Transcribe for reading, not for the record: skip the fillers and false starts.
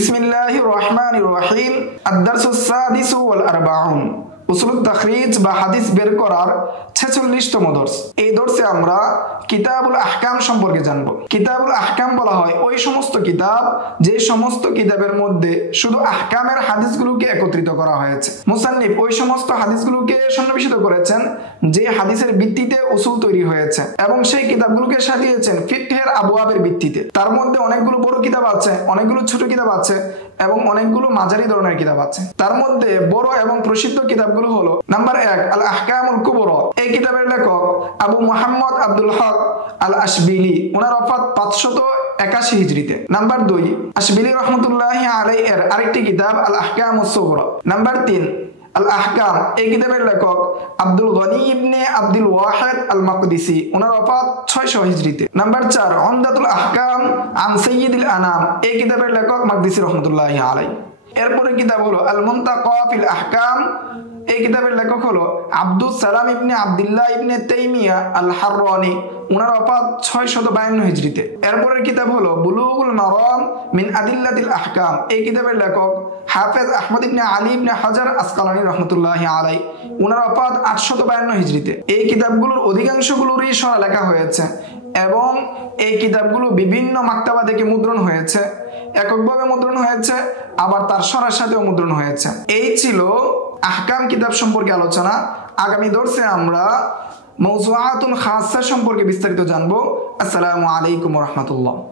বিসমিল্লাহির রহমানির রহিম। আদ-দারসুস সাদিসু ওয়াল আরবাউন, উসুলুত তাখরিজ বা হাদিস বের করার 46তম দর্স। এই দর্সে আমরা কিতাবুল আহকাম সম্পর্কে জানব। কিতাবুল আহকাম বলা হয় ওই সমস্ত কিতাব যে সমস্ত কিতাবের মধ্যে শুধু আহকামের হাদিসগুলোকে একত্রিত করা হয়েছে। মুসান্নিফ ওই সমস্ত হাদিসগুলোকে সন্নিবেশিত করেছেন যে হাদিসের ভিত্তিতে উসুল তৈরি হয়েছে এবং সেই কিতাবগুলোকে সাজিয়েছেন ফিকহের আবওয়াবের ভিত্তিতে। তার মধ্যে অনেকগুলো বড় কিতাব আছে, অনেকগুলো ছোট কিতাব আছে এবং অনেকগুলো মাঝারি ধরনের কিতাব আছে। তার মধ্যে বড় এবং প্রসিদ্ধ কিতাবগুলো হলো নাম্বার 1 আল আহকামুল কুবরা। এই কিতাবের লেখক আবু মুহাম্মদ আব্দুল হক আল আশবিলি, ওনার ওফাত 581 হিজরিতে। নাম্বার 2 আশবিলি রহমতুল্লাহি আলাইহি এর আরেকটি কিতাব আল আহকামুস সুগরা। নাম্বার 3 আল আহকাম। এই কিতাবের লেখক আব্দুল গনি ইবনে আব্দুল ওয়াহিদ আল মাকদিসি, ওনার ওফাত 600 হিজরিতে। নাম্বার 4 উমদাতুল আহকাম আন সাইয়্যিদুল আনাম। এই কিতাবের লেখক মাকদিসি রহমতুল্লাহি আলাইহি। এরপরে কিতাব হলো আল মুনতাকা ফিল আহকাম। এই কিতাবের লেখক হলো আব্দুস সালাম ইবনে আব্দুল্লাহ ইবনে তাইমিয়া আল হাররানি, ওনার ওফাত 652 হিজরিতে। এরপরের কিতাব হলো বুলুগুল মারাম মিন আদিল্লাতিল আহকাম। এই কিতাবের লেখক হাফেজ আহমদ ইবনে আলী ইবনে হাজার আসকালানি রহমতুল্লাহি আলাইহি, ওনার ওফাত 852 হিজরিতে। এই কিতাবগুলোর অধিকাংশগুলোরই সরা লেখা হয়েছে এবং এই কিতাবগুলো বিভিন্ন মাকতাবা থেকে মুদ্রণ হয়েছে, এককভাবে মুদ্রণ হয়েছে, আবার তার সরার সাথেও মুদ্রণ হয়েছে। এই ছিল আহকাম কিতাব সম্পর্কে আলোচনা। আগামী দর্সে আমরা মওযুআতুন খাসসা সম্পর্কে বিস্তারিত জানবো। আসসালামু আলাইকুম ওয়া রাহমাতুল্লাহ।